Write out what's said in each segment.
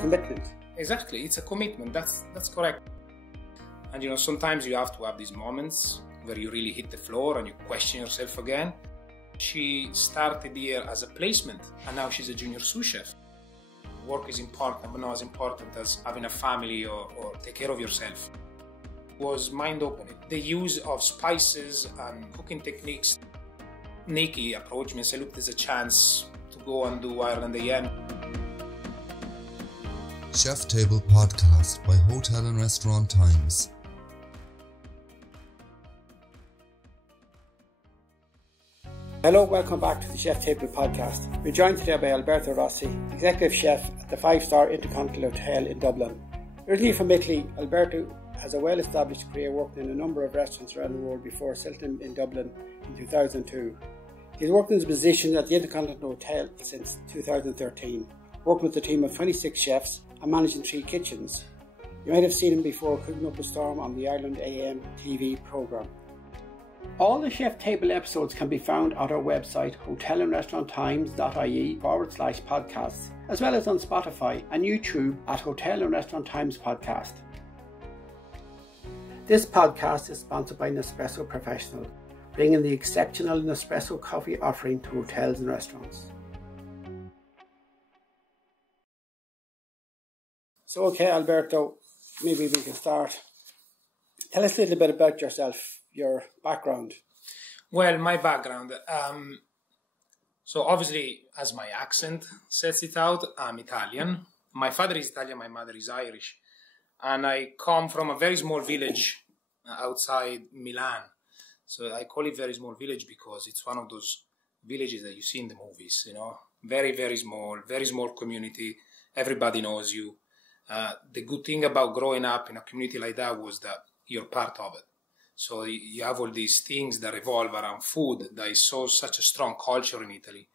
commitment. Exactly, it's a commitment. That's correct. And sometimes you have to have these moments where you really hit the floor and you question yourself again. She started here as a placement, and now she's a junior sous chef. Work is important, but not as important as having a family or take care of yourself. It was mind-opening. The use of spices and cooking techniques. Nikki approached me and said, look, there's a chance to go and do Ireland AM. Chef Table Podcast by Hotel and Restaurant Times. Hello, welcome back to the Chef Table Podcast. We're joined today by Alberto Rossi, Executive Chef at the 5-star InterContinental Hotel in Dublin. Originally from Italy, Alberto has a well-established career working in a number of restaurants around the world before settling in Dublin in 2002. He's worked in his position at the InterContinental Hotel since 2013, working with a team of 26 chefs and managing 3 kitchens. You might have seen him before cooking up a storm on the Ireland AM TV programme. All the Chef Table episodes can be found at our website hotelandrestauranttimes.ie/podcasts, as well as on Spotify and YouTube at Hotel and Restaurant Times Podcast. This podcast is sponsored by Nespresso Professional, bringing the exceptional Nespresso coffee offering to hotels and restaurants. So, okay, Alberto, maybe we can start. Tell us a little bit about yourself, your background. Well, my background. So obviously, as my accent sets it out, I'm Italian. My father is Italian, my mother is Irish. And I come from a very small village outside Milan. So I call it very small village because it's one of those villages that you see in the movies, Very, very small community. Everybody knows you. The good thing about growing up in a community like that was that you're part of it. So you have all these things that revolve around food. There is such a strong culture in Italy.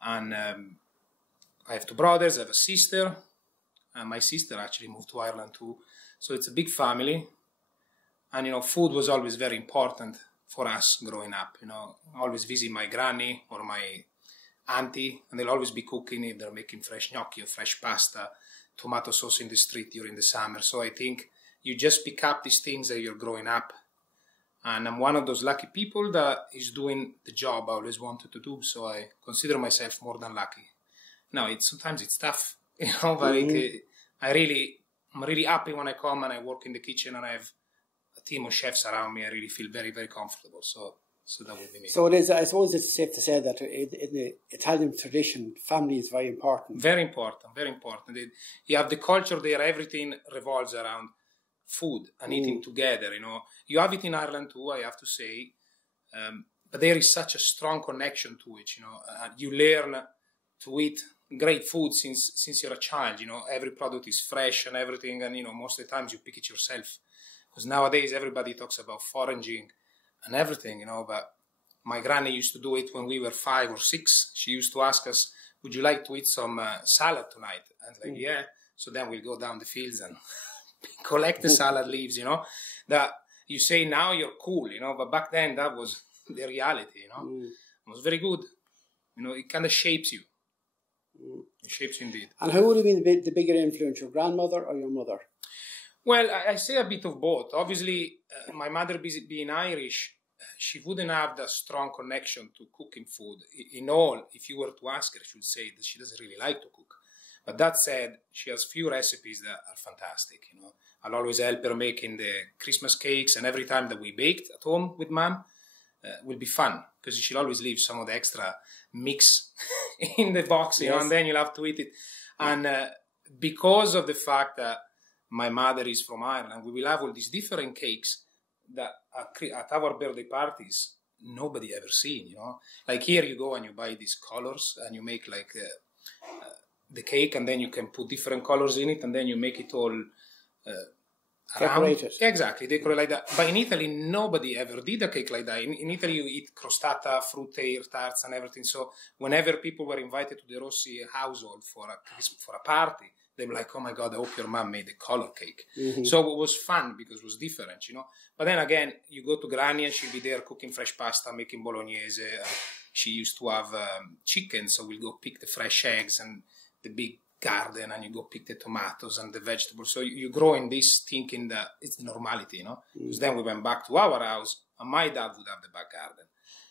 And I have 2 brothers, I have a sister. And my sister actually moved to Ireland too. So it's a big family. And, food was always very important for us growing up. I always visit my granny or my auntie, and they'll always be cooking it. They're making fresh gnocchi or fresh pasta, tomato sauce in the street during the summer. So I think you just pick up these things as you're growing up. And I'm one of those lucky people that is doing the job I always wanted to do. So I consider myself more than lucky. Now, sometimes it's tough, but I'm really happy when I come and I work in the kitchen and I have a team of chefs around me. I really feel very, very comfortable. So that would be me. So it is. I suppose it's safe to say that in the Italian tradition, family is very important. Very important, very important. You have the culture there. Everything revolves around food and eating together. You have it in Ireland too, I have to say. But there is such a strong connection to it. You learn to eat great food since you're a child. Every product is fresh and everything. And, most of the times you pick it yourself. Because nowadays everybody talks about foraging and everything, but my granny used to do it when we were 5 or 6. She used to ask us, would you like to eat some salad tonight? And like, yeah. So then we'll go down the fields and collect the salad leaves, that you say now you're cool, but back then that was the reality, It was very good. It kind of shapes you. It shapes you indeed. And who would have been the bigger influence, your grandmother or your mother? Well, I say a bit of both. Obviously, my mother being Irish, she wouldn't have that strong connection to cooking food. In all, if you were to ask her, she would say that she doesn't really like to cook. But that said, she has few recipes that are fantastic, I'll always help her making the Christmas cakes, and every time that we baked at home with Mom, will be fun, because she'll always leave some of the extra mix in the box, Yes. and then you'll have to eat it. And because of the fact that my mother is from Ireland, we will have all these different cakes that at our birthday parties, nobody ever seen, Like here you go and you buy these colors and you make like the cake, and then you can put different colors in it, and then you make it all decorated. Exactly, decorate like that. But in Italy, nobody ever did a cake like that. In Italy, you eat crostata, frutte, tarts, and everything. So whenever people were invited to the Rossi household for a party, they were like, "Oh my God, I hope your mom made a color cake." Mm-hmm. So it was fun because it was different, But then again, you go to Granny and she'll be there cooking fresh pasta, making bolognese. She used to have chicken, so we'll go pick the fresh eggs and the big garden and you go pick the tomatoes and the vegetables. So you grow in this thinking that it's the normality, Because then we went back to our house and my dad would have the back garden.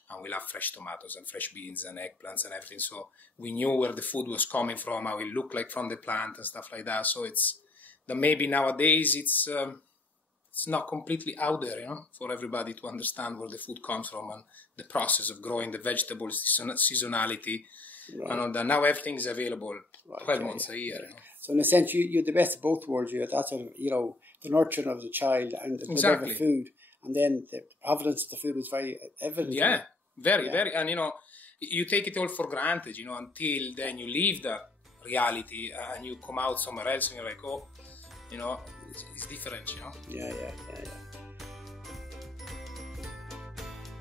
And we'll have fresh tomatoes and fresh beans and eggplants and everything. So we knew where the food was coming from, how it looked like from the plant and stuff like that. So it's that maybe nowadays it's not completely out there, for everybody to understand where the food comes from and the process of growing the vegetables, seasonality, and all that. Now everything is available 12 months a year. So in a sense, you're the best of both worlds. You had that sort of, the nurturing of the child and the love of food, and then the provenance of the food was very evident. Yeah, very. And you take it all for granted, until then you leave that reality and you come out somewhere else and you're like, oh, it's different, Yeah.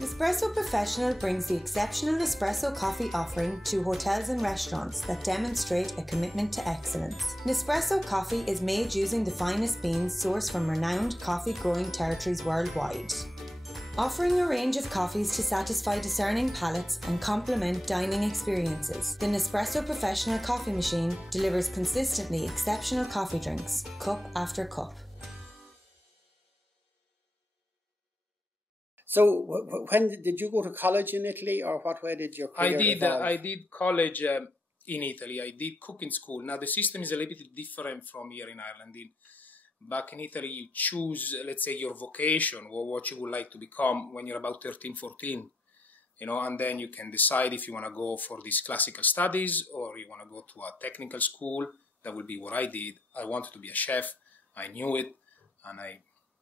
Nespresso Professional brings the exceptional espresso coffee offering to hotels and restaurants that demonstrate a commitment to excellence. Nespresso coffee is made using the finest beans sourced from renowned coffee growing territories worldwide. Offering a range of coffees to satisfy discerning palates and complement dining experiences, the Nespresso Professional coffee machine delivers consistently exceptional coffee drinks, cup after cup. So when did you go to college in Italy, or what way did your career evolve? I did college in Italy. I did cooking school. Now the system is a little bit different from here in Ireland. Back in Italy, you choose, let's say, your vocation or what you would like to become when you're about 13, 14. And then you can decide if you want to go for these classical studies or you want to go to a technical school. That would be what I did. I wanted to be a chef. I knew it, and I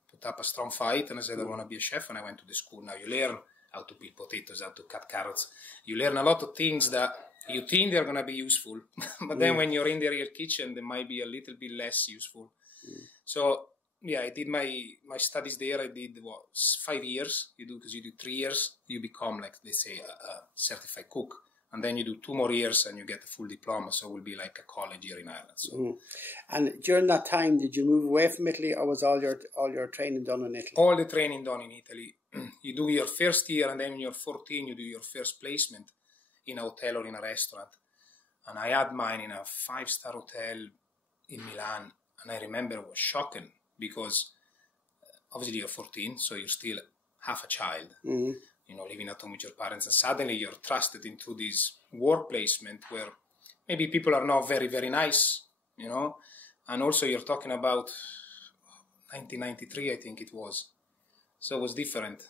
put up a strong fight and I said I want to be a chef, and I went to the school. Now you learn how to peel potatoes, how to cut carrots. You learn a lot of things that you think they're going to be useful, but then when you're in the real kitchen, they might be a little bit less useful. So I did my studies there. I did 5 years. Because you do 3 years, you become, like they say, a certified cook. And then you do 2 more years and you get a full diploma. So it will be like a college here in Ireland. So. And during that time, did you move away from Italy, or was all your training done in Italy? All the training done in Italy. You do your first year, and then when you're 14, you do your first placement in a hotel or in a restaurant. And I had mine in a 5-star hotel in Milan. And I remember it was shocking because obviously you're 14, so you're still half a child. Living at home with your parents, and suddenly you're thrusted into this work placement where maybe people are not very, very nice, and also you're talking about 1993, I think it was. So it was different.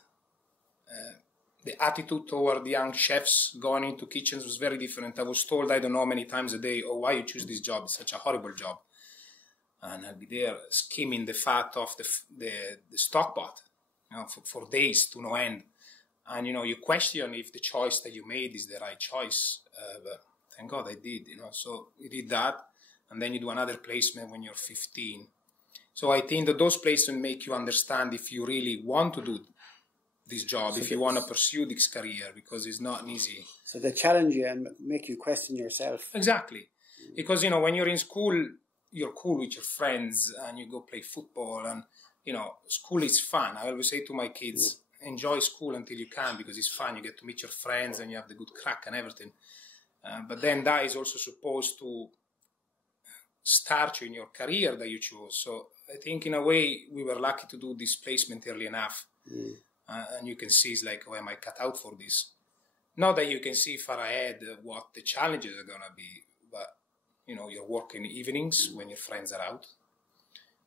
The attitude toward the young chefs going into kitchens was very different. I was told, I don't know how many times a day, oh, why you choose this job? It's such a horrible job. And I'll be there skimming the fat off the stock pot, for days to no end. And, you question if the choice that you made is the right choice. But thank God I did, So you did that, and then you do another placement when you're 15. So I think that those placements make you understand if you really want to do this job, if you want to pursue this career, because it's not easy. So they challenge you and make you question yourself. Exactly. Because, when you're in school, you're cool with your friends and you go play football, and, school is fun. I always say to my kids, enjoy school until you can, because it's fun. You get to meet your friends and you have the good crack and everything. But then that is also supposed to start you in your career that you chose. So I think in a way we were lucky to do this placement early enough. And you can see it's like, oh, am I cut out for this? Not that you can see far ahead what the challenges are going to be, but, you're working evenings when your friends are out.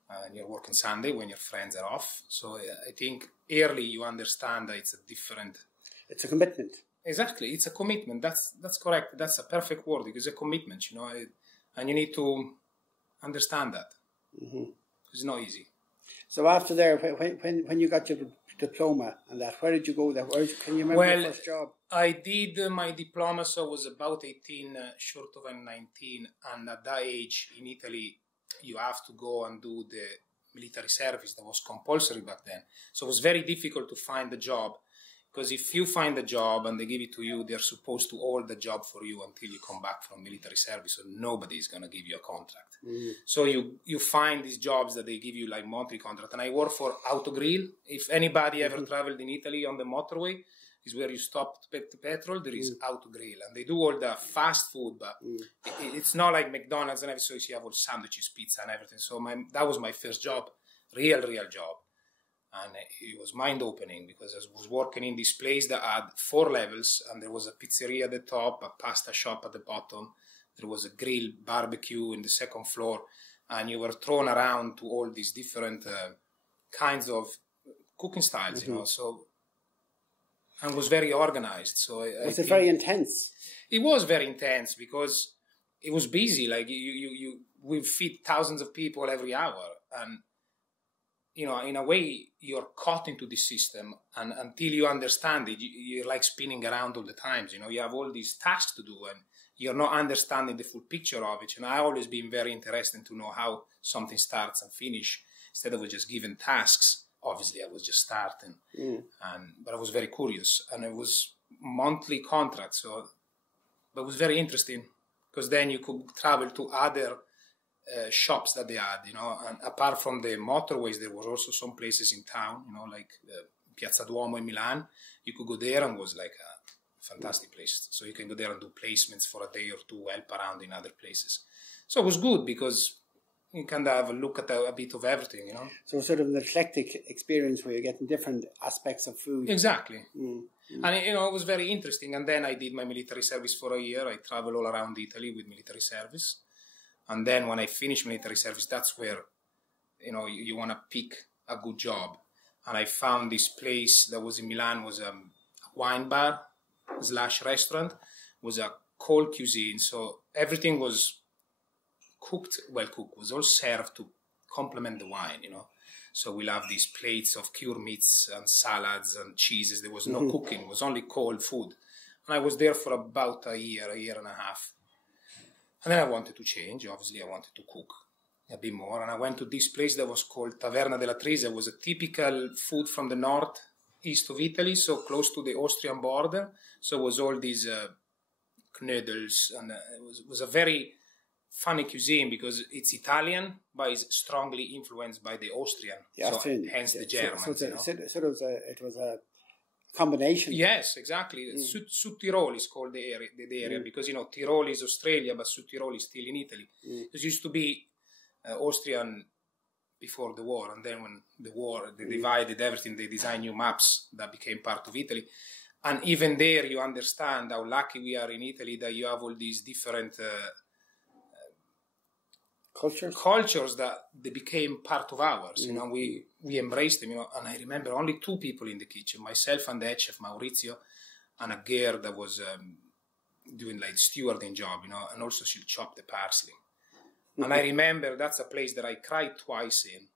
And you're working Sunday when your friends are off. So I think early you understand that it's a commitment. Exactly, it's a commitment. That's correct. That's a perfect word. It's a commitment, and you need to understand that. It's not easy. So after there, when you got your diploma and that, where did you go there? Can you remember your first job? I did my diploma, so I was about 18, short of 19, and at that age in Italy, you have to go and do the military service that was compulsory back then. So it was very difficult to find a job, because if you find a job and they give it to you, they're supposed to hold the job for you until you come back from military service. So nobody is going to give you a contract. So you find these jobs that they give you like monthly contract. And I work for Autogrill. If anybody ever traveled in Italy on the motorway, is where you stop to put the petrol. There is Auto Grill, and they do all the fast food, but it's not like McDonald's and everything. So you have all sandwiches, pizza, and everything. So that was my first job, real job, and it was mind opening because I was working in this place that had 4 levels, and there was a pizzeria at the top, a pasta shop at the bottom. There was a grill barbecue in the second floor, and you were thrown around to all these different kinds of cooking styles, you know. So. And was very organized. So was it very intense? It was very intense because it was busy. Like we feed thousands of people every hour, and you know, in a way, you're caught into this system, and until you understand it, you're like spinning around all the times. You know, you have all these tasks to do, and you're not understanding the full picture of it. And I've always been very interested to know how something starts and finish instead of just given tasks. Obviously, I was just starting, but I was very curious, and it was monthly contract. But it was very interesting because then you could travel to other shops that they had, you know. And apart from the motorways, there was also some places in town, you know, like Piazza Duomo in Milan. You could go there, and it was like a fantastic place. So you can go there and do placements for a day or two, help around in other places. So it was good because you kind of have a look at a bit of everything, you know. So sort of an eclectic experience where you're getting different aspects of food. Exactly. And, you know, it was very interesting. And then I did my military service for a year. I traveled all around Italy with military service. And then when I finished military service, that's where, you know, you want to pick a good job. And I found this place that was in Milan, was a wine bar / restaurant, was a cold cuisine. So everything was well cooked, was all served to complement the wine, you know. So we'll have these plates of cured meats and salads and cheeses. There was no cooking, it was only cold food. And I was there for about a year and a half. And then I wanted to change. Obviously, I wanted to cook a bit more. And I went to this place that was called Taverna della Trisa. It was a typical food from the northeast of Italy, so close to the Austrian border. So it was all these knödels, and it was a very funny cuisine because it's Italian, but it's strongly influenced by the Austrian, hence the Germans. It was a combination. Yes, exactly. Sud Tirol is called the area because, you know, Tirol is Australia, but Sud Tirol is still in Italy. It used to be Austrian before the war, and then when the war, they divided everything, they designed new maps that became part of Italy. And even there, you understand how lucky we are in Italy that you have all these different cultures that they became part of ours. You know, we embraced them, you know. And I remember only 2 people in the kitchen, myself and the head chef Maurizio, and a girl that was doing like stewarding job, you know, and also she chopped the parsley. And I remember that's a place that I cried twice in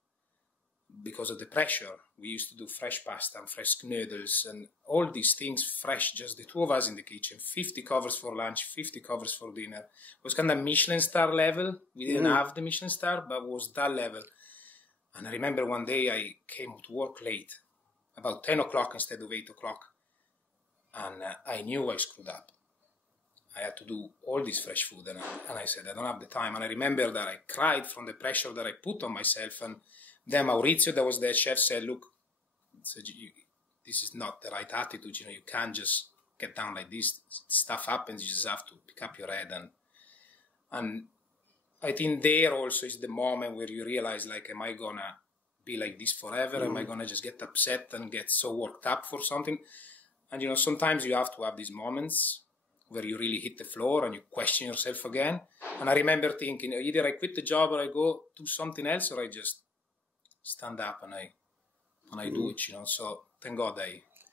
because of the pressure. We used to do fresh pasta and fresh noodles and all these things fresh, just the 2 of us in the kitchen. 50 covers for lunch, 50 covers for dinner. It was kind of Michelin star level. We didn't have the Michelin star, but it was that level. And I remember one day I came to work late, about 10 o'clock instead of 8 o'clock. And I knew I screwed up. I had to do all this fresh food. And I said, I don't have the time. And I remember that I cried from the pressure that I put on myself. And then Maurizio, that was the chef, said, look, this is not the right attitude. You know, you can't just get down like this. Stuff happens. You just have to pick up your head. And I think there also is the moment where you realize, like, am I going to be like this forever? Am I going to just get upset and get so worked up for something? And, you know, sometimes you have to have these moments where you really hit the floor and you question yourself again. And I remember thinking, either I quit the job or I go do something else, or I just stand up and I do it, you know. So thank God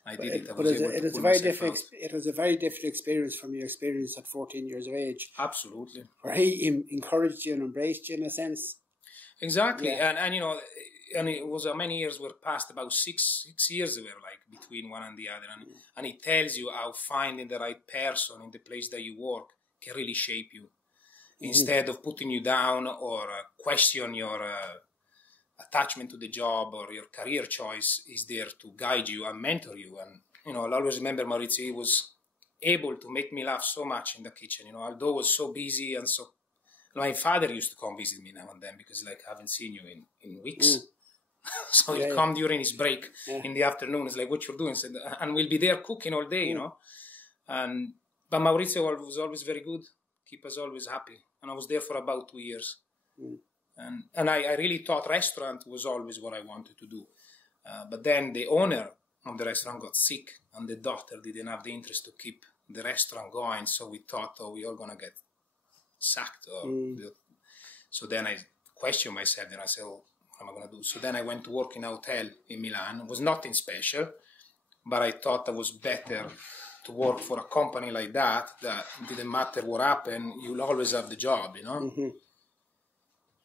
I did it. It was a very different experience from your experience at 14 years of age. Absolutely. Where he encouraged you and embraced you in a sense. Exactly. Yeah. And you know, and it was many years were passed, about six years were like between one and the other. And it tells you how finding the right person in the place that you work can really shape you. Instead of putting you down or question your attachment to the job or your career choice, is there to guide you and mentor you. And, you know, I'll always remember Maurizio, he was able to make me laugh so much in the kitchen, you know, although I was so busy and so... My father used to come visit me now and then because, like, I haven't seen you in weeks. So he'll come during his break in the afternoon. It's like, what you're doing? Said, and we'll be there cooking all day, you know. But Maurizio was always very good, keep us always happy. And I was there for about 2 years. And I really thought restaurant was always what I wanted to do. But then the owner of the restaurant got sick, and the daughter didn't have the interest to keep the restaurant going. So we thought, we are going to get sacked. So then I questioned myself, and I said, what am I going to do? So then I went to work in a hotel in Milan. It was nothing special, but I thought that was better to work for a company like that didn't matter what happened, you'll always have the job, you know.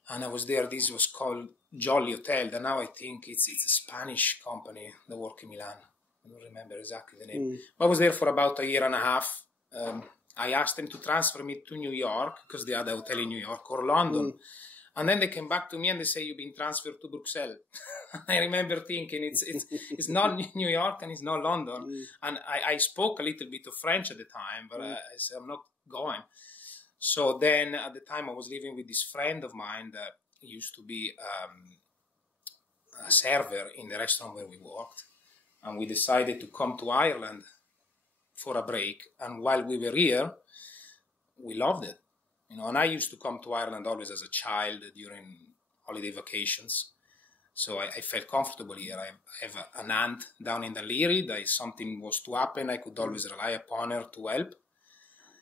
And I was there. This was called Jolly Hotel, and now I think it's a Spanish company that work in Milan. I don't remember exactly the name. But I was there for about a year and a half. I asked them to transfer me to New York because they had a hotel in New York or London. And then they came back to me and they say, you've been transferred to Bruxelles. I remember thinking it's not New York and it's not London. And I spoke a little bit of French at the time, but I said, I'm not going. So then at the time I was living with this friend of mine that used to be a server in the restaurant where we worked. And we decided to come to Ireland for a break. And while we were here, we loved it. You know, and I used to come to Ireland always as a child during holiday vacations. So I felt comfortable here. I have an aunt down in the Leary that if something was to happen, I could always rely upon her to help.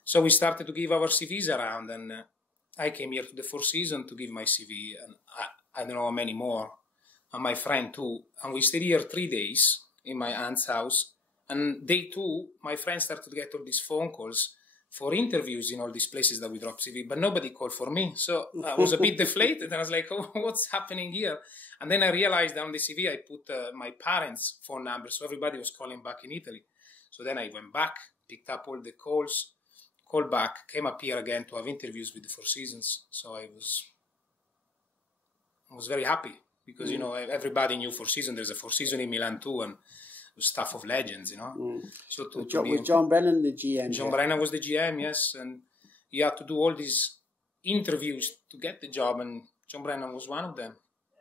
So we started to give our CVs around, and I came here to the Four Seasons to give my CV, and I don't know how many more, and my friend too. And we stayed here 3 days in my aunt's house. And day 2, my friend started to get all these phone calls for interviews in all these places that we drop CV, but nobody called for me. So I was a bit deflated, and I was like, oh, what's happening here? And then I realized on the CV I put my parents' phone number, so everybody was calling back in Italy. So then I went back, picked up all the calls, called back, came up here again to have interviews with the Four Seasons. So I was very happy because, you know, everybody knew Four Seasons. There's a Four Seasons in Milan too, and stuff of legends, you know. So was John Brennan the GM? John Brennan was the GM, yes, and you had to do all these interviews to get the job, and John Brennan was one of them.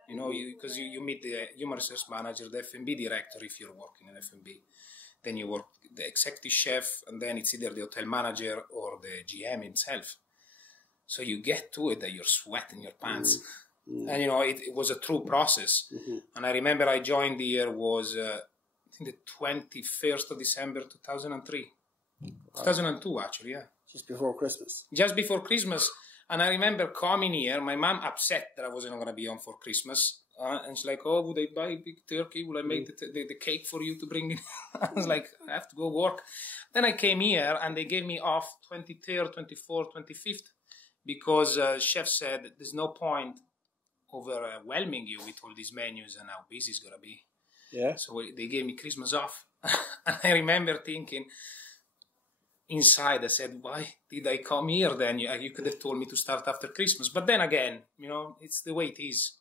You know, because you meet the human resource manager, the F&B director if you're working in F&B. Then you work the executive chef, and then it's either the hotel manager or the GM himself. So you get to it that you're sweating your pants. And, you know, it was a true process. And I remember I joined the year was... I think the 21st of December 2003. 2002 actually, yeah. Just before Christmas. Just before Christmas. And I remember coming here, my mom upset that I wasn't going to be on for Christmas. And she's like, oh, would I buy a big turkey? Will I make the cake for you to bring in? I was like, I have to go work. Then I came here and they gave me off 23rd, 24th, 25th because chef said there's no point overwhelming you with all these menus and how busy it's going to be. Yeah. So they gave me Christmas off. And I remember thinking inside, I said, why did I come here then? You could have told me to start after Christmas. But then again, you know, it's the way it is.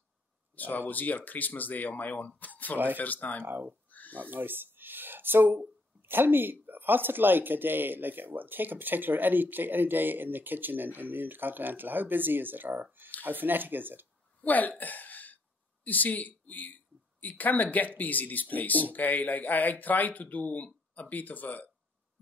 So I was here Christmas Day on my own for the first time. Wow, not nice. So tell me, what's it like a day? Like, take a particular, any day in the kitchen in the InterContinental. How busy is it, or how frenetic is it? Well, you see, it kind of get busy, this place, okay? Like, I try to do a bit of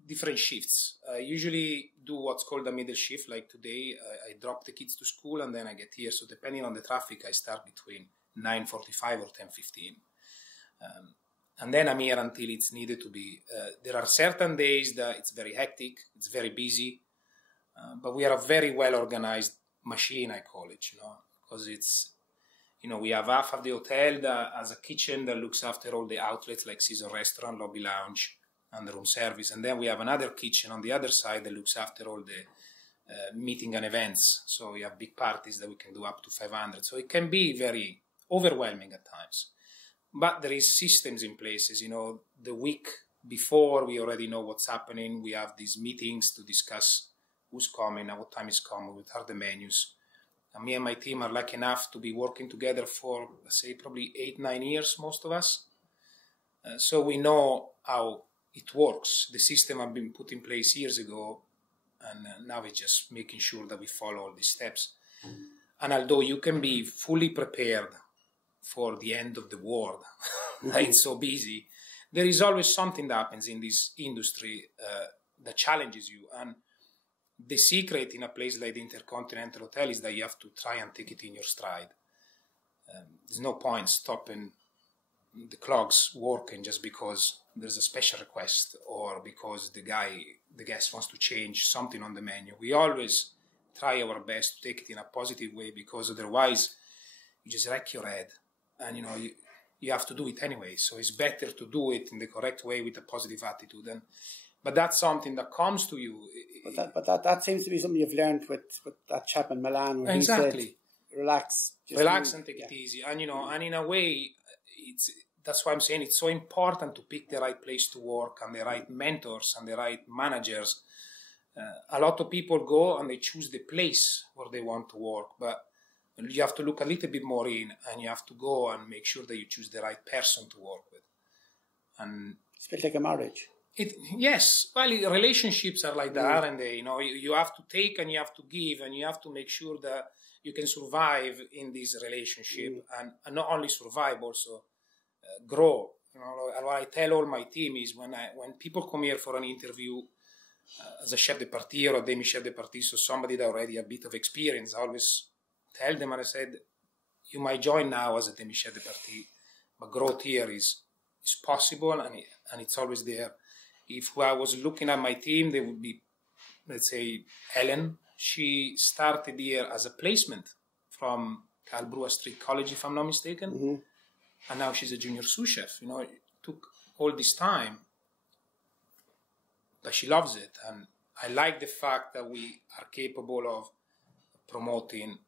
different shifts. I usually do what's called a middle shift, like today. I drop the kids to school and then I get here. So depending on the traffic, I start between 9:45 or 10:15. And then I'm here until it's needed to be. There are certain days that it's very hectic, it's very busy, but we are a very well-organized machine, I call it, you know, because it's, you know, we have half of the hotel that has a kitchen that looks after all the outlets like Caesar Restaurant, Lobby Lounge, and the room service. And then we have another kitchen on the other side that looks after all the meeting and events. So we have big parties that we can do up to 500. So it can be very overwhelming at times. But there is systems in places, you know, the week before we already know what's happening. We have these meetings to discuss who's coming, at what time is coming, what are the menus. And me and my team are lucky enough to be working together for, let's say, probably 8-9 years, most of us. So we know how it works. The system had been put in place years ago, and now it's just making sure that we follow all these steps. And although you can be fully prepared for the end of the world. It's so busy. There is always something that happens in this industry that challenges you. And the secret in a place like the InterContinental Hotel is that you have to try and take it in your stride. There's no point stopping the clocks working just because there's a special request or because the guest wants to change something on the menu. We always try our best to take it in a positive way, because otherwise you just wreck your head, and you have to do it anyway. So it's better to do it in the correct way with a positive attitude. But that's something that comes to you. But that seems to be something you've learned with that chap in Milan. Where exactly. He said, relax. Relax and take it easy. And, and in a way, that's why I'm saying it's so important to pick the right place to work and the right mentors and the right managers. A lot of people go and they choose the place where they want to work, but you have to look a little bit more in, and you have to go and make sure that you choose the right person to work with. And it's a bit like a marriage. Yes, well, relationships are like that, and you have to take and you have to give, and you have to make sure that you can survive in this relationship, and not only survive, also grow. What I tell all my team is when people come here for an interview as a chef de partie or a demi chef de partie, so somebody that already a bit of experience, I always tell them, and I said, you might join now as a demi chef de partie, but growth here is possible, and it's always there. If I was looking at my team, they would be, let's say, Ellen. She started here as a placement from Calbrua Street College, if I'm not mistaken. And now she's a junior sous chef. It took all this time, but she loves it. And I like the fact that we are capable of promoting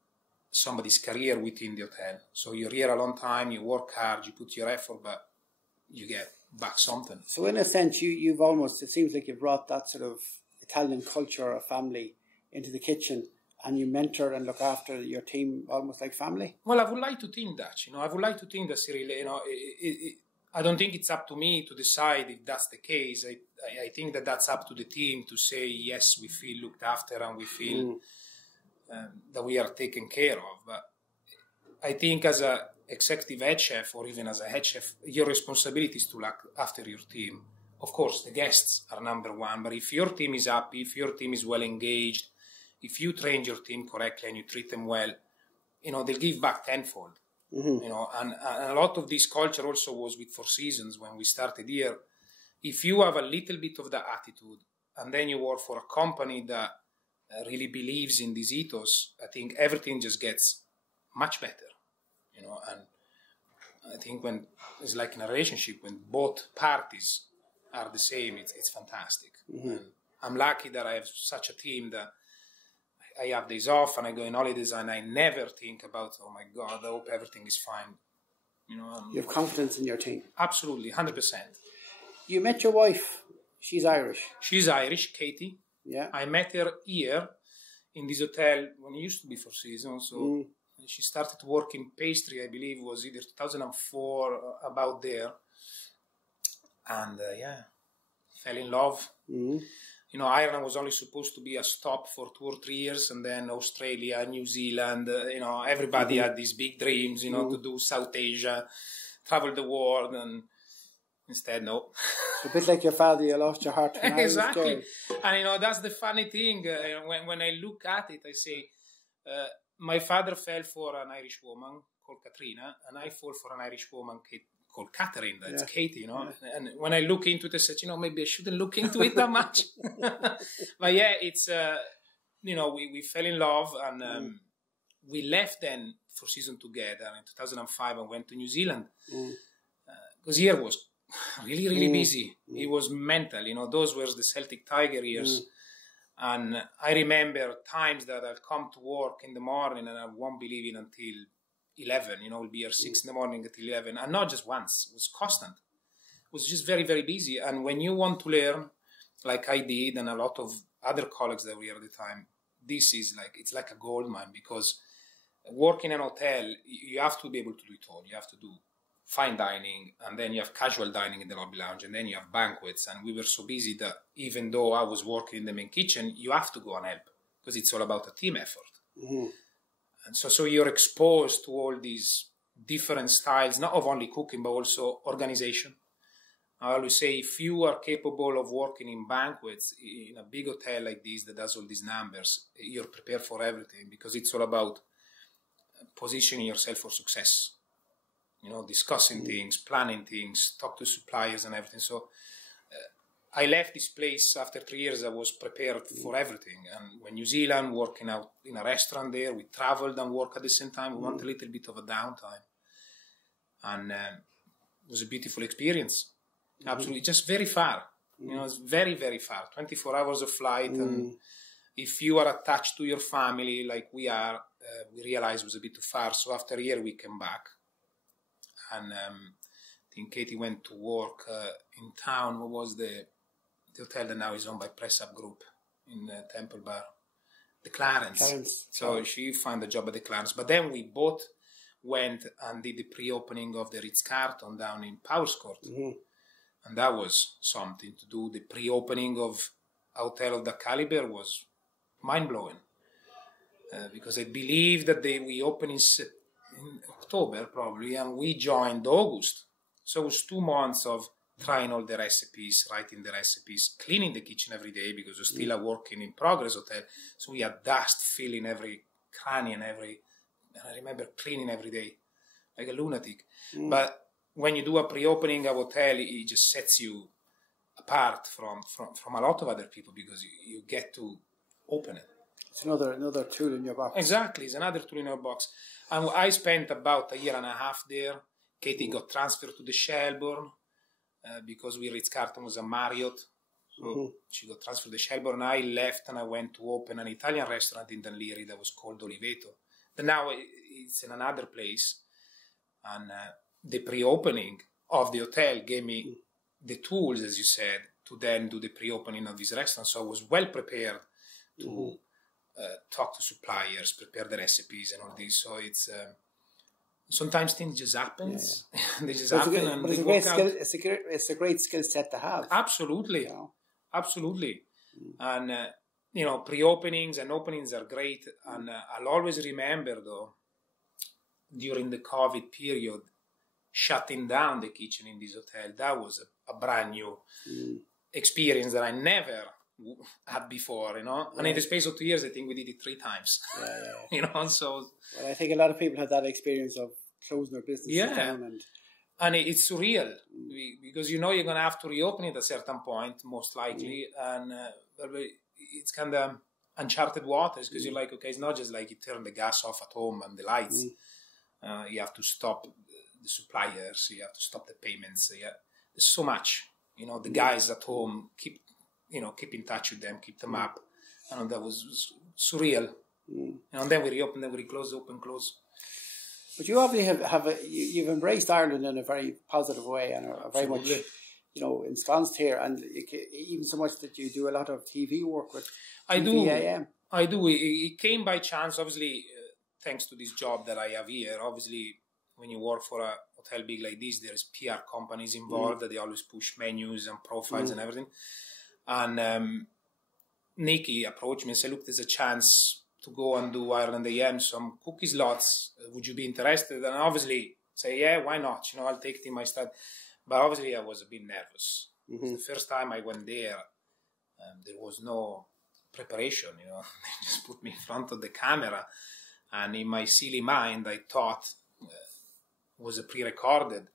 somebody's career within the hotel. So you're here a long time, you work hard, you put your effort, but you get back something. So in a sense, you've almost, it seems like you've brought that sort of Italian culture of family into the kitchen, and you mentor and look after your team almost like family. Well, I would like to think that, I would like to think that, Cyril, I don't think it's up to me to decide if that's the case. I think that that's up to the team to say, yes, we feel looked after and we feel that we are taken care of. But I think as a executive head chef or even as a head chef, your responsibility is to look after your team. Of course, the guests are number one, but if your team is happy, if your team is well engaged, if you train your team correctly and you treat them well, they'll give back tenfold. And a lot of this culture also was with Four Seasons when we started here. If you have a little bit of that attitude and then you work for a company that really believes in this ethos, I think everything just gets much better. And I think when it's like in a relationship, when both parties are the same, it's fantastic. And I'm lucky that I have such a team that I have days off and I go on holidays and I never think about, oh my God, I hope everything is fine. You have confidence in your team. Absolutely, 100%. You met your wife. She's Irish. She's Irish, Katie. Yeah. I met her here in this hotel when it used to be Four Seasons. So she started to work in pastry, I believe, was either 2004, about there. And fell in love. Ireland was only supposed to be a stop for 2 or 3 years, and then Australia, New Zealand, everybody had these big dreams, to do South Asia, travel the world, and instead, no. It's a bit like your father, you lost your heart. Exactly. And, that's the funny thing. When I look at it, I say, my father fell for an Irish woman called Katrina, and I fall for an Irish woman called Catherine, that's Katie, And when I look into it, I said, maybe I shouldn't look into it that much. But it's, we fell in love, and we left then for season together in 2005 and went to New Zealand. Because here was really, really busy. It was mental, those were the Celtic Tiger years. And I remember times that I'd come to work in the morning and I won't be leaving until 11, we'll be here 6 in the morning until 11, and not just once, it was constant. It was just very, very busy. And when you want to learn, like I did, and a lot of other colleagues that were here at the time, it's like a gold mine, because working in a hotel, you have to be able to do it all. You have to do fine dining, and then you have casual dining in the lobby lounge, and then you have banquets. And we were so busy that even though I was working in the main kitchen, you have to go and help, because it's all about a team effort. And so you're exposed to all these different styles, not of only cooking, but also organization. I always say, if you are capable of working in banquets, in a big hotel like this that does all these numbers, you're prepared for everything, because it's all about positioning yourself for success. Discussing things, planning things, talk to suppliers and everything. So I left this place after 3 years. I was prepared for everything. And when New Zealand, working out in a restaurant there, we traveled and worked at the same time. We want a little bit of a downtime. And it was a beautiful experience. Absolutely. Just very far. It's very, very far. 24 hours of flight. And if you are attached to your family like we are, we realized it was a bit too far. So after a year, we came back. And I think Katie went to work in town. What was the hotel that now is owned by Press Up Group in Temple Bar? The Clarence. So she found a job at the Clarence. But then we both went and did the pre-opening of the Ritz-Carlton down in Powers Court. And that was something to do. The pre-opening of a hotel of that caliber was mind-blowing. Because I believe that we opened in October probably, and we joined August. So it was 2 months of trying all the recipes, writing the recipes, cleaning the kitchen every day, because it was still a working in progress hotel. So we had dust filling every cranny and I remember cleaning every day like a lunatic. But when you do a pre-opening of a hotel, it just sets you apart from a lot of other people, because you get to open it. It's another tool in your box. Exactly, it's another tool in your box. And I spent about a year and a half there. Katie got transferred to the Shelbourne because Ritz-Carlton was a Marriott. So she got transferred to the Shelbourne, and I left and I went to open an Italian restaurant in Dunleary that was called Oliveto. But now it's in another place. And the pre-opening of the hotel gave me the tools, as you said, to then do the pre-opening of this restaurant. So I was well prepared to talk to suppliers, prepare the recipes and all this. So it's sometimes things just happens. They just happen, and they work out. It's a great skill set to have. Absolutely, absolutely. And pre-openings and openings are great. And I'll always remember, though, during the COVID period, shutting down the kitchen in this hotel. That was a brand new experience that I never had before, And in the space of 2 years, I think we did it 3 times. So... Well, I think a lot of people have that experience of closing their business down. And it's surreal, because you're going to have to reopen it at a certain point, most likely. And it's kind of uncharted waters, because you're like, okay, it's not just like you turn the gas off at home and the lights. You have to stop the suppliers, you have to stop the payments. There's so much, the guys at home, keep in touch with them, keep them up. And that was surreal. And then we reopen, then we close, open, close. But you obviously you've embraced Ireland in a very positive way, and are very much, ensconced here. And even so much that you do a lot of TV work with TVAM. I do. It came by chance, obviously, thanks to this job that I have here. Obviously, when you work for a hotel big like this, there's PR companies involved that they always push menus and profiles and everything. And Nikki approached me and said, look, there's a chance to go and do Ireland AM, some cookie slots. Would you be interested? And obviously say, yeah, why not? I'll take it in my stride. But obviously I was a bit nervous. The first time I went there, there was no preparation, They just put me in front of the camera. And in my silly mind, I thought it was a pre-recorded.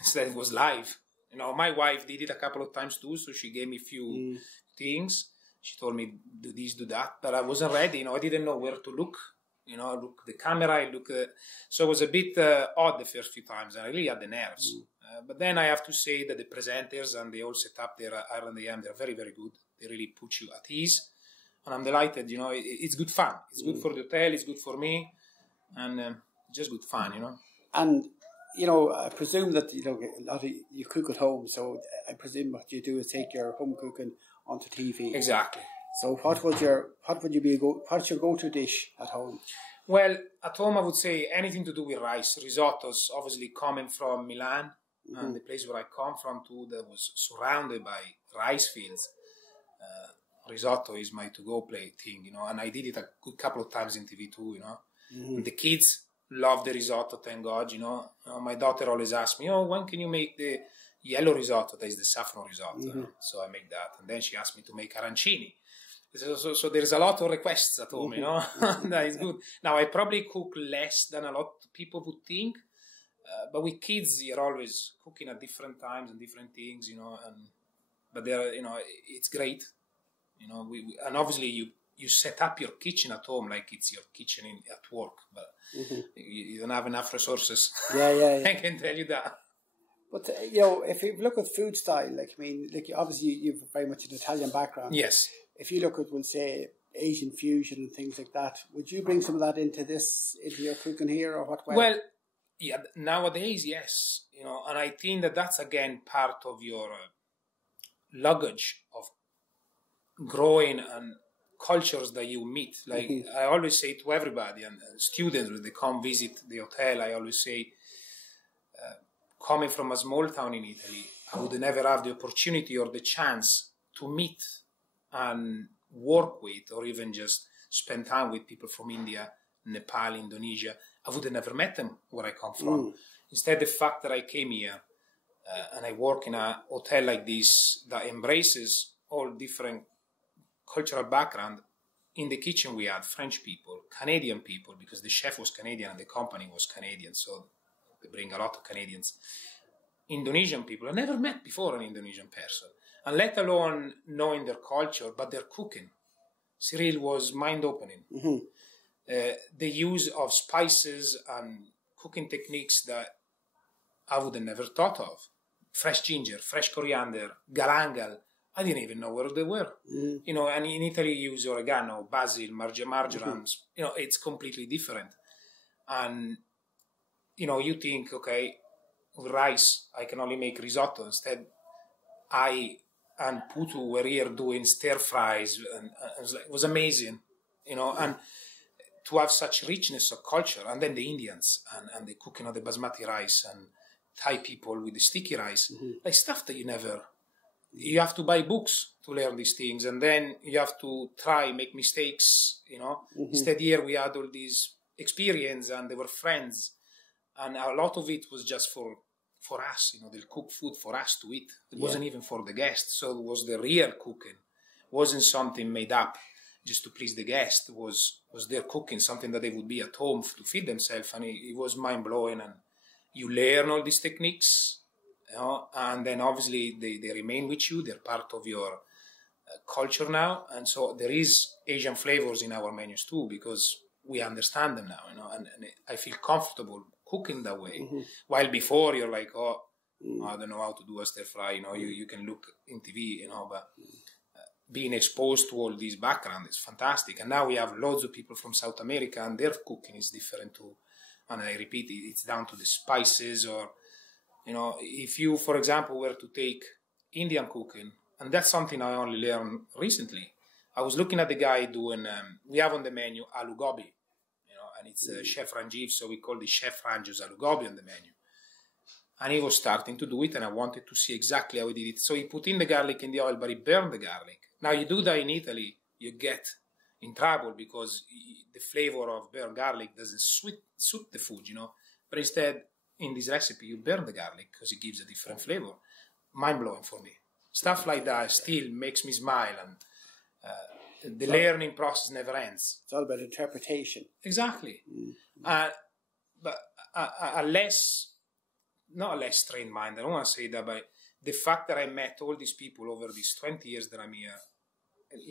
Instead it was live. My wife did it a couple of times too, so she gave me a few things. She told me, do this, do that, but I wasn't ready. I didn't know where to look. I look the camera, so it was a bit odd the first few times, and I really had the nerves. But then I have to say that the presenters, and they all set up their Ireland AM, they're very, very good. They really put you at ease, and I'm delighted. It's good fun. It's good for the hotel. It's good for me, and just good fun. And I presume that a lot of you cook at home, so I presume what you do is take your home cooking onto TV. Exactly. So what's your go-to dish at home? Well, at home I would say anything to do with rice. Risottos, obviously coming from Milan, and the place where I come from too, that was surrounded by rice fields. Risotto is my to-go play thing, and I did it a good couple of times in TV too, And the kids love the risotto, thank God, my daughter always asks me, when can you make the yellow risotto? That is the saffron risotto. So I make that. And then she asked me to make arancini. So there's a lot of requests at home, That is good. Now, I probably cook less than a lot of people would think. But with kids, you're always cooking at different times and different things, but they're, it's great, and obviously you set up your kitchen at home like it's your kitchen at work, but you don't have enough resources. Yeah. I can tell you that. But, if you look at food style, obviously you've very much an Italian background. Yes. If you look at, we'll say, Asian fusion and things like that, would you bring some of that into your cooking here, or what way? Well, yeah, nowadays, yes, and I think that's again part of your luggage of growing and cultures that you meet. Like I always say to everybody and students when they come visit the hotel, I always say, coming from a small town in Italy, I would never have the opportunity or the chance to meet and work with, or even just spend time with people from India, Nepal, Indonesia. I would have never met them where I come from. Instead, the fact that I came here and I work in a hotel like this that embraces all different cultural background. In the kitchen, we had French people, Canadian people, because the chef was Canadian and the company was Canadian, so they bring a lot of Canadians. Indonesian people. I never met before an Indonesian person, and let alone knowing their culture, but their cooking. Cyril was mind-opening. The use of spices and cooking techniques that I would have never thought of. Fresh ginger, fresh coriander, galangal. I didn't even know where they were. And in Italy you use oregano, basil, marjoram. It's completely different. And, you think, okay, with rice, I can only make risotto. Instead, I and Putu were here doing stir fries. And it was amazing, and to have such richness of culture. And then the Indians and the cooking of the basmati rice, and Thai people with the sticky rice, like stuff that you have to buy books to learn these things, and then you have to make mistakes, Instead here we had all these experience, and they were friends, and a lot of it was just for us, they'll cook food for us to eat. It wasn't even for the guests, so it was the real cooking. It wasn't something made up just to please the guest. It was their cooking, something that they would be at home to feed themselves, and it was mind-blowing. And you learn all these techniques, and then obviously they remain with you. They're part of your culture now, and so there is Asian flavors in our menus too, because we understand them now, and I feel comfortable cooking that way. While before you're like, I don't know how to do a stir fry, you can look in TV, but being exposed to all these backgrounds is fantastic. And now we have loads of people from South America, and their cooking is different too. And I repeat, it's down to the spices, or, if you, for example, were to take Indian cooking, and that's something I only learned recently. I was looking at the guy doing, we have on the menu aloo gobi, and it's Chef Ranjiv, so we call the Chef Ranjiv's aloo gobi on the menu. And he was starting to do it, and I wanted to see exactly how he did it. So he put in the garlic in the oil, but he burned the garlic. Now you do that in Italy, you get in trouble because the flavor of burnt garlic doesn't suit the food, But instead, in this recipe, you burn the garlic because it gives a different flavor. Mind-blowing for me. Stuff like that still makes me smile, and the learning process never ends. It's all about interpretation. Exactly. But not a less trained mind, I don't want to say that, but the fact that I met all these people over these 20 years that I'm here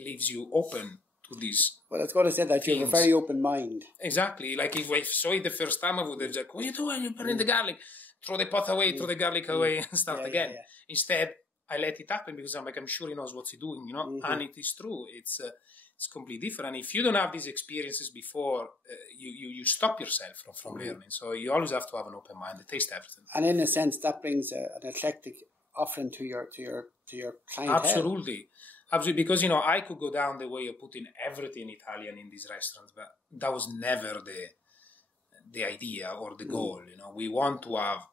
leaves you open to these. Well, I was going to say that you have a very open mind. Exactly. Like if I saw it the first time, I would have like, what are you doing? You're burning the garlic. Throw the pot away, throw the garlic away, and start again. Yeah. Instead, I let it happen because I'm sure he knows what he's doing, and it is true. It's completely different. And if you don't have these experiences before, you stop yourself from learning. So you always have to have an open mind to taste everything. And in a sense, that brings an eclectic offering to your clientele. Absolutely, because I could go down the way of putting everything Italian in these restaurants, but that was never the idea or the goal. We want to have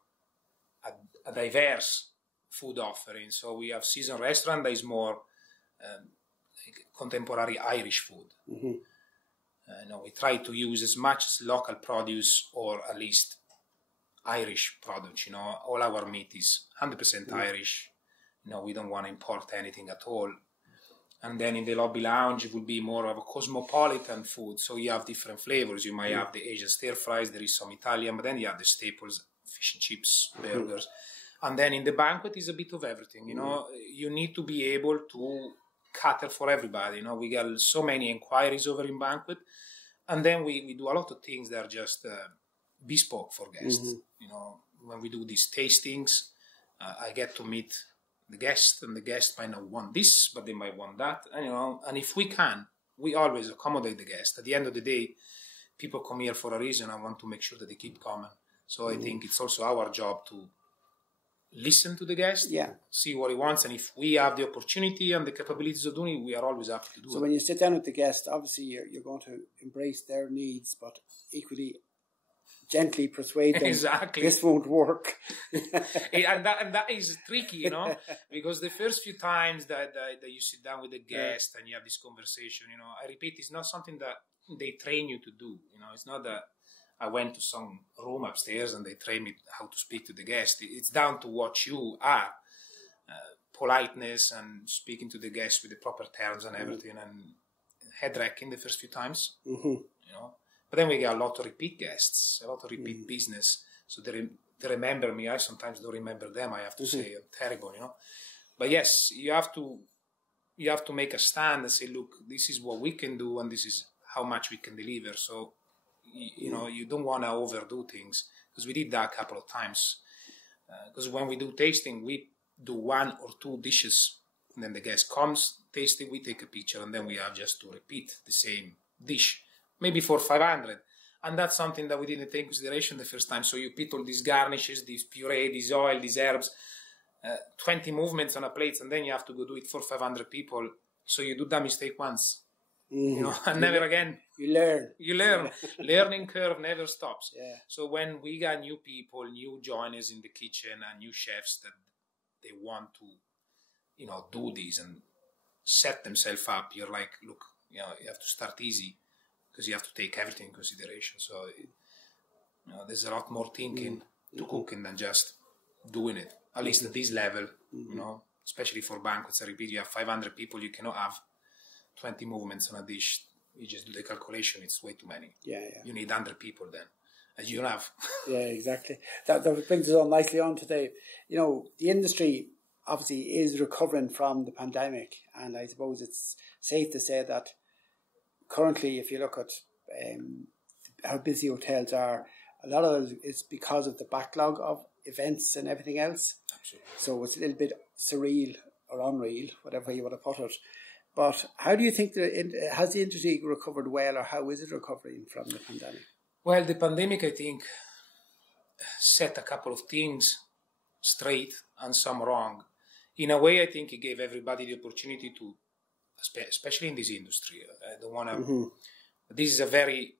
a diverse food offering. So we have seasonal restaurant that is more like contemporary Irish food. We try to use as much as local produce, or at least Irish produce. All our meat is 100% Irish. We don't want to import anything at all. And then in the lobby lounge, it will be more of a cosmopolitan food. So you have different flavors. You might have the Asian stir fries, there is some Italian, but then you have the staples, fish and chips, burgers. And then in the banquet is a bit of everything. You need to be able to cater for everybody. We get so many inquiries over in banquet. And then we do a lot of things that are just bespoke for guests. When we do these tastings, I get to meet the guest, and the guest might not want this, but they might want that. And if we can, we always accommodate the guest. At the end of the day, people come here for a reason. I want to make sure that they keep coming. So I think it's also our job to listen to the guest, see what he wants, and if we have the opportunity and the capabilities of doing it, we are always happy to do it. So when you sit down with the guest, obviously you're going to embrace their needs, but equally gently persuade them. Exactly. This won't work. and that is tricky, because the first few times that you sit down with the guest and you have this conversation, I repeat, it's not something that they train you to do. It's not that I went to some room upstairs and they trained me how to speak to the guest. It's down to what you are. Politeness and speaking to the guest with the proper terms and everything, and head wrecking the first few times, But then we get a lot of repeat guests, a lot of repeat business. So they remember me. I sometimes don't remember them. I have to say, I'm terrible, But yes, you have to make a stand and say, look, this is what we can do, and this is how much we can deliver. So, you don't want to overdo things, because we did that a couple of times. Because when we do tasting, we do 1 or 2 dishes, and then the guest comes, taste it, we take a picture, and then we have just to repeat the same dish, maybe for 500. And that's something that we didn't take into consideration the first time. So you put all these garnishes, this puree, this oil, these herbs, 20 movements on a plate, and then you have to go do it for 500 people. So you do that mistake once, and never again. You learn. Learning curve never stops. Yeah. So when we got new people, new joiners in the kitchen, and new chefs that they want to, do this and set themselves up, you're like, look, you have to start easy, because you have to take everything in consideration. So, there's a lot more thinking to cooking than just doing it, at least at this level, especially for banquets. I repeat, you have 500 people, you cannot have 20 movements on a dish. You just do the calculation, it's way too many. Yeah. You need 100 people then, as you don't have. Yeah, exactly. That brings us on nicely on today. The industry obviously is recovering from the pandemic, and I suppose it's safe to say that currently, if you look at how busy hotels are, a lot of it is because of the backlog of events and everything else. Absolutely. So it's a little bit surreal or unreal, whatever you want to put it. But how do you think has the industry recovered well, or how is it recovering from the pandemic? Well, the pandemic, I think, set a couple of things straight and some wrong. In a way, I think it gave everybody the opportunity to, especially in this industry, I don't want to... This is a very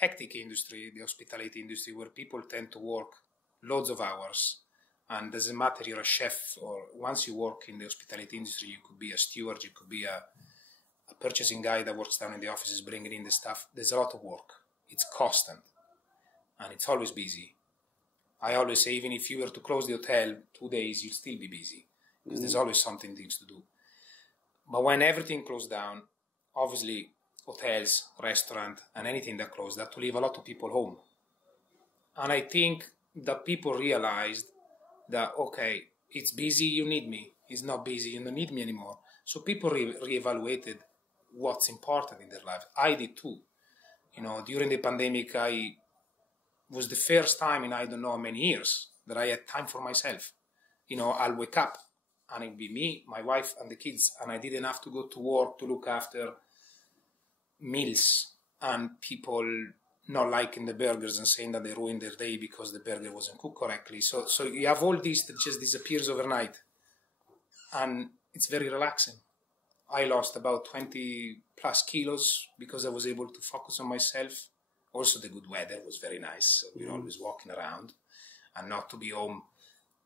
hectic industry, the hospitality industry, where people tend to work loads of hours. And doesn't matter you're a chef, or once you work in the hospitality industry, you could be a steward, you could be a purchasing guy that works down in the offices bringing in the stuff. There's a lot of work. It's constant. And it's always busy. I always say, even if you were to close the hotel 2 days, you'll still be busy. Because there's always things to do. But when everything closed down, obviously hotels, restaurant, and anything that closed, that to leave a lot of people home. And I think that people realized that, okay, it's busy, you need me. It's not busy, you don't need me anymore. So people reevaluated what's important in their life. I did too. During the pandemic, I was the first time in I don't know how many years that I had time for myself. I'll wake up and it'd be me, my wife, and the kids, and I didn't have to go to work to look after meals and people not liking the burgers and saying that they ruined their day because the burger wasn't cooked correctly. So you have all this that just disappears overnight, and it's very relaxing. I lost about 20 plus kilos because I was able to focus on myself. Also, the good weather was very nice. So we were always walking around, and not to be home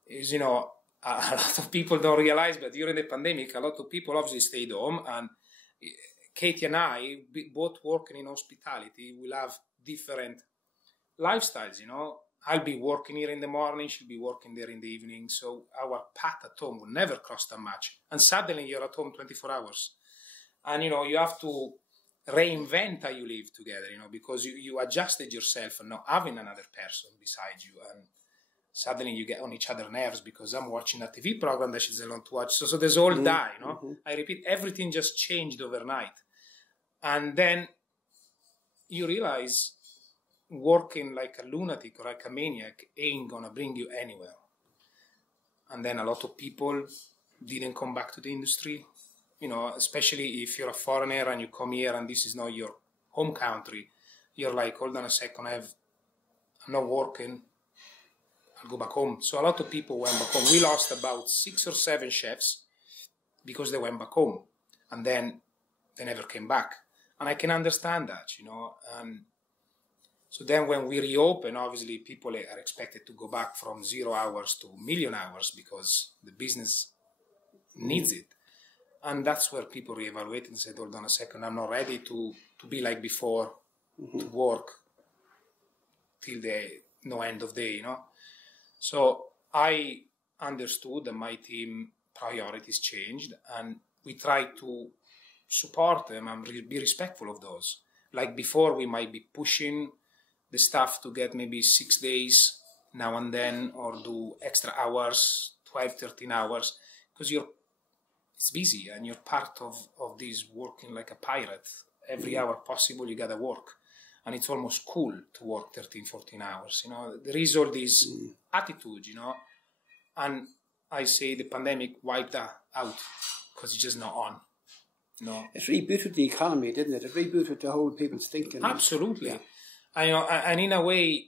is, a lot of people don't realize, but during the pandemic, a lot of people obviously stayed home, and Katie and I, both working in hospitality, will have different lifestyles, you know. I'll be working here in the morning, she'll be working there in the evening. So our path at home will never cross that much. And suddenly you're at home 24 hours. And, you know, you have to reinvent how you live together, you know, because you adjusted yourself and not having another person beside you. And suddenly you get on each other's nerves because I'm watching a TV program that she's alone to watch. So there's all that, you know. I repeat, everything just changed overnight. And then you realize working like a lunatic or like a maniac ain't gonna bring you anywhere. And then a lot of people didn't come back to the industry, you know, especially if you're a foreigner and you come here and this is not your home country. You're like, hold on a second, I'm not working, I'll go back home. So a lot of people went back home. We lost about 6 or 7 chefs because they went back home and then they never came back. And I can understand that, you know. And so then when we reopen, obviously people are expected to go back from 0 hours to 1 million hours because the business needs it. And that's where people reevaluate and said, hold on a second, I'm not ready to be like before, to work till the no end of day, you know. So I understood that my team priorities changed and we tried to support them and be respectful of those. Like before, we might be pushing the staff to get maybe 6 days now and then or do extra hours, 12, 13 hours, because it's busy and you're part of this working like a pirate. Every hour possible, you gotta work. And it's almost cool to work 13, 14 hours. You know, there is all this attitude, you know, and I say the pandemic wiped that out because it's just not on. No, it's rebooted the economy, didn't it? It rebooted the whole people's thinking. Absolutely. Yeah. And in a way,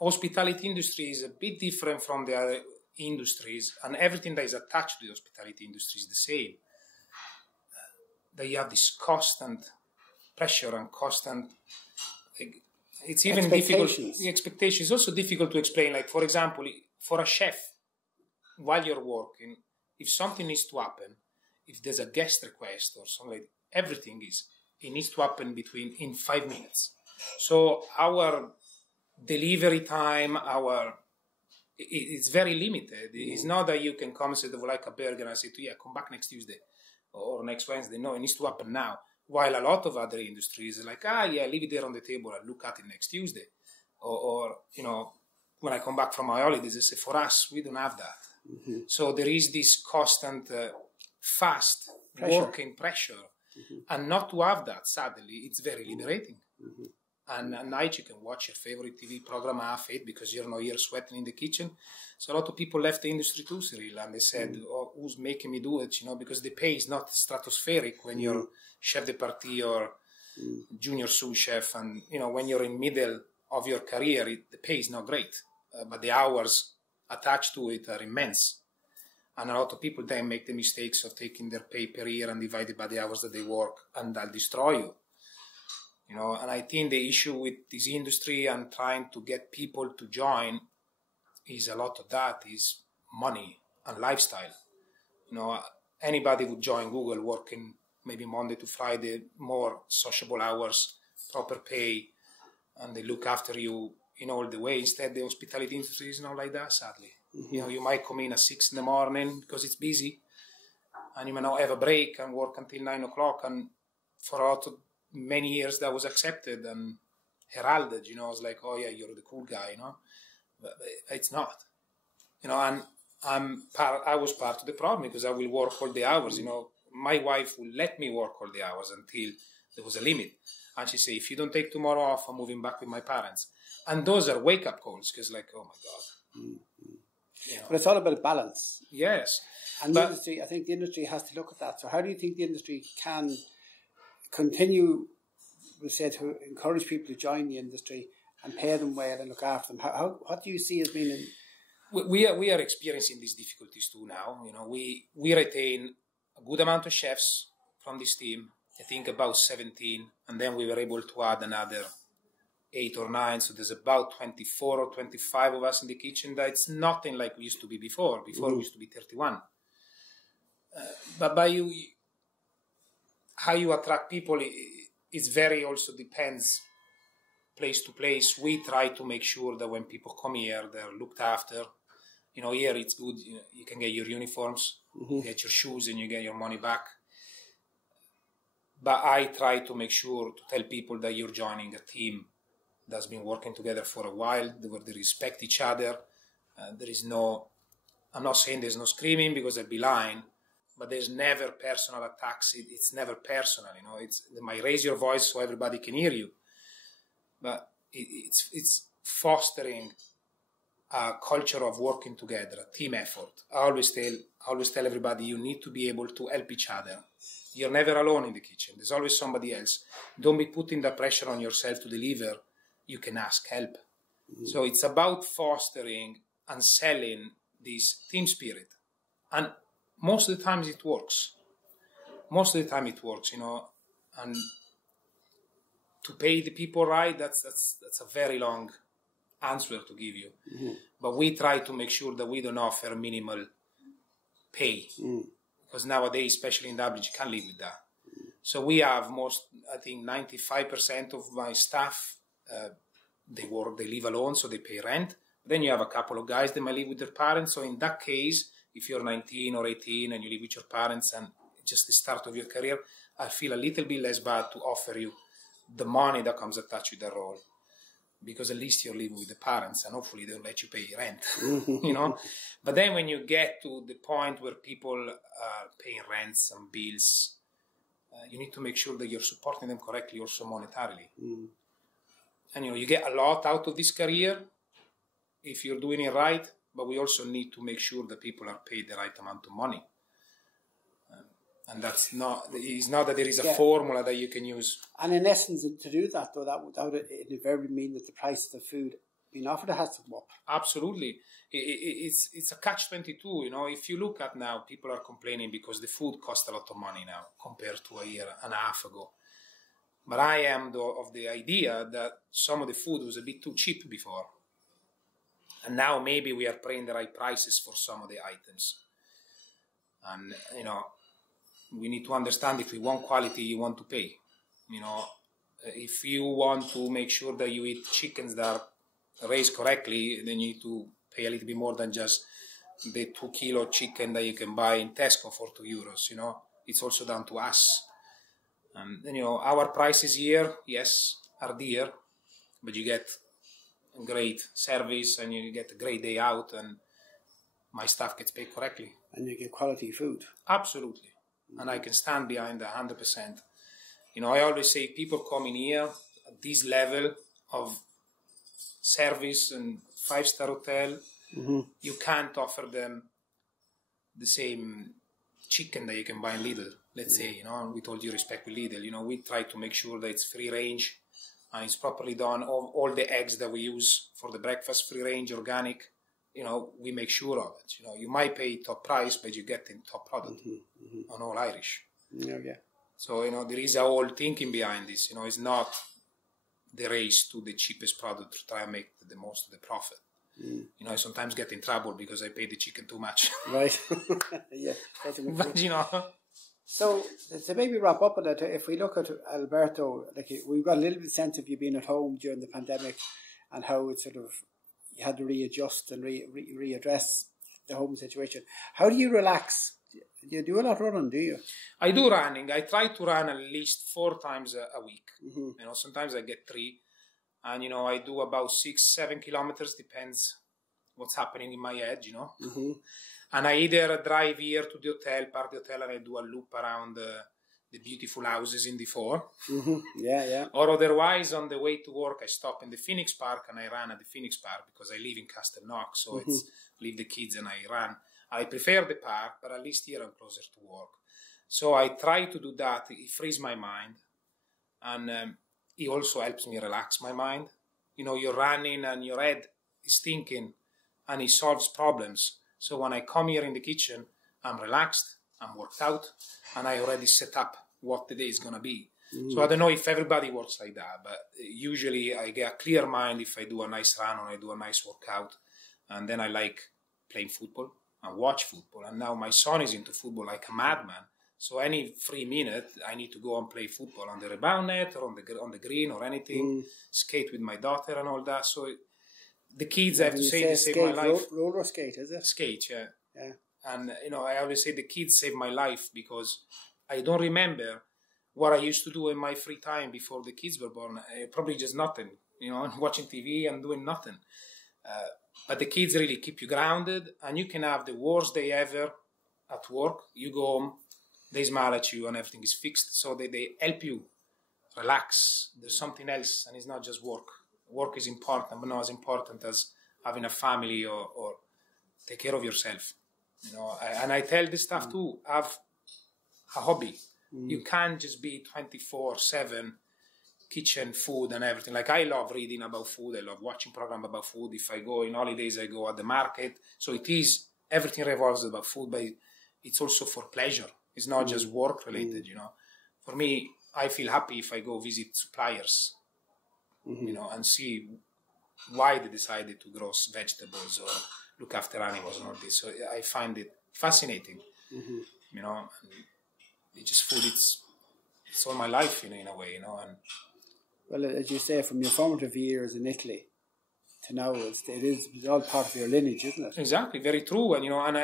hospitality industry is a bit different from the other industries, and everything that is attached to the hospitality industry is the same. That you have this constant pressure and constant. It's even difficult. The expectation is also difficult to explain. Like, for example, for a chef, while you're working, if something needs to happen, if there's a guest request or something, like everything it needs to happen in 5 minutes. So our delivery time, it's very limited. It's not that you can come and say, they would like a burger, and I say to you, come back next Tuesday or next Wednesday. No, it needs to happen now. While a lot of other industries are like, leave it there on the table, I'll look at it next Tuesday. Or you know, when I come back from my holidays, they say, for us, we don't have that. So there is this constant fast working pressure. And not to have that, sadly, it's very liberating. And at night you can watch your favorite TV program half it because you're not here sweating in the kitchen. So a lot of people left the industry too, Cyril, and they said, who's making me do it? You know, because the pay is not stratospheric when you're chef de partie or junior sous chef. And, you know, when you're in middle of your career, the pay is not great. But the hours attached to it are immense. And a lot of people then make the mistakes of taking their pay per year and divide it by the hours that they work, and they'll destroy you. You know, and I think the issue with this industry and trying to get people to join is a lot of that is money and lifestyle. You know, anybody would join Google working maybe Monday to Friday, more sociable hours, proper pay, and they look after you in all the way. Instead, the hospitality industry is not like that, sadly. You know, you might come in at 6 in the morning because it's busy, and you may not have a break and work until 9 o'clock. And for a lot of many years, that was accepted and heralded. You know, it's like, oh yeah, you're the cool guy. You know, but it's not. You know, and I was part of the problem because I will work all the hours. You know, my wife will let me work all the hours until there was a limit, and she say, if you don't take tomorrow off, I'm moving back with my parents. And those are wake up calls because, like, oh my god. You know. But it's all about balance. Yes. And the industry, I think the industry has to look at that. So how do you think the industry can continue, we say, to encourage people to join the industry and pay them well and look after them? What do you see as being... We are experiencing these difficulties too now. You know, we retain a good amount of chefs from this team. I think about 17. And then we were able to add another 8 or 9, so there's about 24 or 25 of us in the kitchen. That's nothing like we used to be before. Before we used to be 31. But how you attract people, it's very also depends place to place. We try to make sure that when people come here, they're looked after. Here it's good. You can get your uniforms, get your shoes, and you get your money back. But I try to make sure to tell people that you're joining a team that's been working together for a while, where they respect each other. There is no, I'm not saying there's no screaming because I'd be lying, but there's never personal attacks. It's never personal, It's they might raise your voice so everybody can hear you, but it's fostering a culture of working together, a team effort. I always tell everybody you need to be able to help each other. You're never alone in the kitchen. There's always somebody else. Don't be putting the pressure on yourself to deliver. You can ask help. So it's about fostering and selling this team spirit. And most of the times it works. And to pay the people right, that's a very long answer to give you. But we try to make sure that we don't offer minimal pay. Because nowadays, especially in Dublin, you can't live with that. So we have I think 95% of my staff, they live alone, so they pay rent. Then you have a couple of guys that might live with their parents. So in that case, if you're 19 or 18 and you live with your parents and just the start of your career, I feel a little bit less bad to offer you the money that comes attached with the role. Because at least you're living with the parents and hopefully they'll let you pay rent, But then when you get to the point where people are paying rents and bills, you need to make sure that you're supporting them correctly also monetarily. And, you get a lot out of this career if you're doing it right, but we also need to make sure that people are paid the right amount of money. And it's not that there is a formula that you can use. And in essence, to do that, though, that would invariably mean that the price of the food being offered has to go up. Absolutely. It's a catch-22, If you look at now, people are complaining because the food costs a lot of money now compared to a year and a half ago. But I am of the idea that some of the food was a bit too cheap before. And now maybe we are paying the right prices for some of the items. And, we need to understand if we want quality, you want to pay. If you want to make sure that you eat chickens that are raised correctly, then you need to pay a little bit more than just the 2 kilo chicken that you can buy in Tesco for €2. It's also down to us. And our prices here, yes, are dear, but you get a great service and you get a great day out, and my staff gets paid correctly. And you get quality food. Absolutely. And I can stand behind that 100%. I always say people come in here at this level of service and 5-star hotel, you can't offer them the same chicken that you can buy in Lidl, let's say, with all due respect with Lidl. We try to make sure that it's free range and it's properly done. All the eggs that we use for the breakfast, free range, organic, we make sure of it. You might pay top price, but you get the top product on all Irish. Yeah. So, there is a whole thinking behind this. It's not the race to the cheapest product to try and make the most of the profit. I sometimes get in trouble because I pay the chicken too much. Right. Yeah. But, So, to maybe wrap up on that, if we look at Alberto, we've got a little bit sense of you being at home during the pandemic and how it sort of, you had to readjust and readdress the home situation. How do you relax? You do a lot of running, do you? I do running. I try to run at least 4 times a week. Sometimes I get 3. And, I do about 6-7 kilometers, depends what's happening in my head, And I either drive here to the hotel, park the hotel, and I do a loop around the beautiful houses in the 4. Yeah. Or otherwise, on the way to work, I stop in the Phoenix Park and I run at the Phoenix Park because I live in Castleknock, so it's leave the kids and I run. I prefer the park, but at least here I'm closer to work. So I try to do that. It frees my mind. And it also helps me relax my mind. You're running and your head is thinking and it solves problems. So when I come here in the kitchen, I'm relaxed, I'm worked out, and I already set up what the day is going to be. So I don't know if everybody works like that, but usually I get a clear mind if I do a nice run or I do a nice workout. And then I like playing football and watch football. And now my son is into football like a madman. So any free minute, I need to go and play football on the rebound net or on the green or anything, skate with my daughter and all that. So the kids, I have to say, they saved my life. Roller skate, is it? Skate, yeah. Yeah. And, I always say the kids saved my life because I don't remember what I used to do in my free time before the kids were born. Probably just nothing, watching TV and doing nothing. But the kids really keep you grounded, and you can have the worst day ever at work. You go home, they smile at you and everything is fixed. So they help you relax. There's something else, and it's not just work. Work is important, but not as important as having a family or take care of yourself. And I tell this stuff too, have a hobby. You can't just be 24/7 kitchen, food and everything. Like I love reading about food. I love watching programs about food. If I go in holidays, I go at the market. So everything revolves about food, but it's also for pleasure. It's not just work related, For me, I feel happy if I go visit suppliers, and see why they decided to grow vegetables or look after animals and all this. So I find it fascinating, and it's just food. It's all my life, in a way, And well, as you say, from your formative years in Italy to now, it's all part of your lineage, isn't it? Exactly, very true. And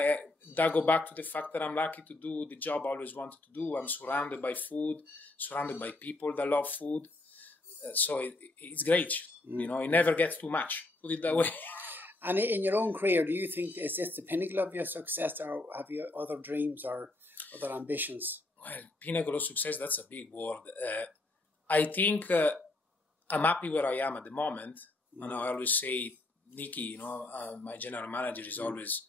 that go back to the fact that I'm lucky to do the job I always wanted to do. I'm surrounded by food, surrounded by people that love food. So it's great. It never gets too much, put it that way. And in your own career, do you think, is this the pinnacle of your success, or have you other dreams or other ambitions? Well, pinnacle of success, that's a big word. I think I'm happy where I am at the moment. And I always say, Nicky, my general manager is always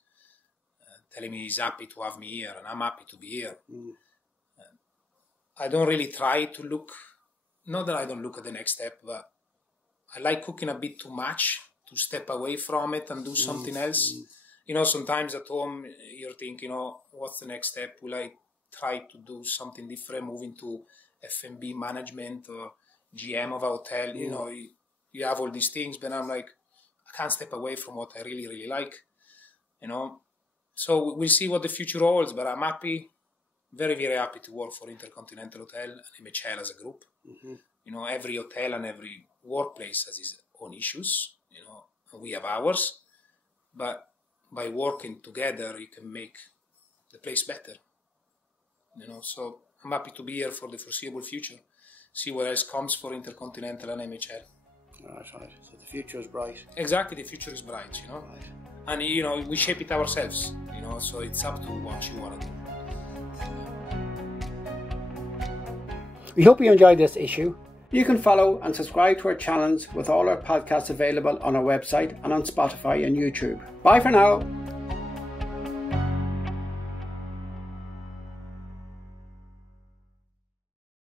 telling me he's happy to have me here, and I'm happy to be here. I don't really try to look, not that I don't look at the next step, but I like cooking a bit too much to step away from it and do something else. Sometimes at home you're thinking, what's the next step? Will I try to do something different, move into F&B management or GM of a hotel? You have all these things, but I'm like, I can't step away from what I really, really like, So we'll see what the future holds, but I'm happy, very, very happy to work for InterContinental Hotel and MHL as a group. Every hotel and every workplace has its own issues, and we have ours, but by working together, you can make the place better, So I'm happy to be here for the foreseeable future, see what else comes for InterContinental and MHL. Right. So the future is bright. Exactly, the future is bright, Right. And, we shape it ourselves, so it's up to what you want to do. We hope you enjoyed this issue. You can follow and subscribe to our channels with all our podcasts available on our website and on Spotify and YouTube. Bye for now.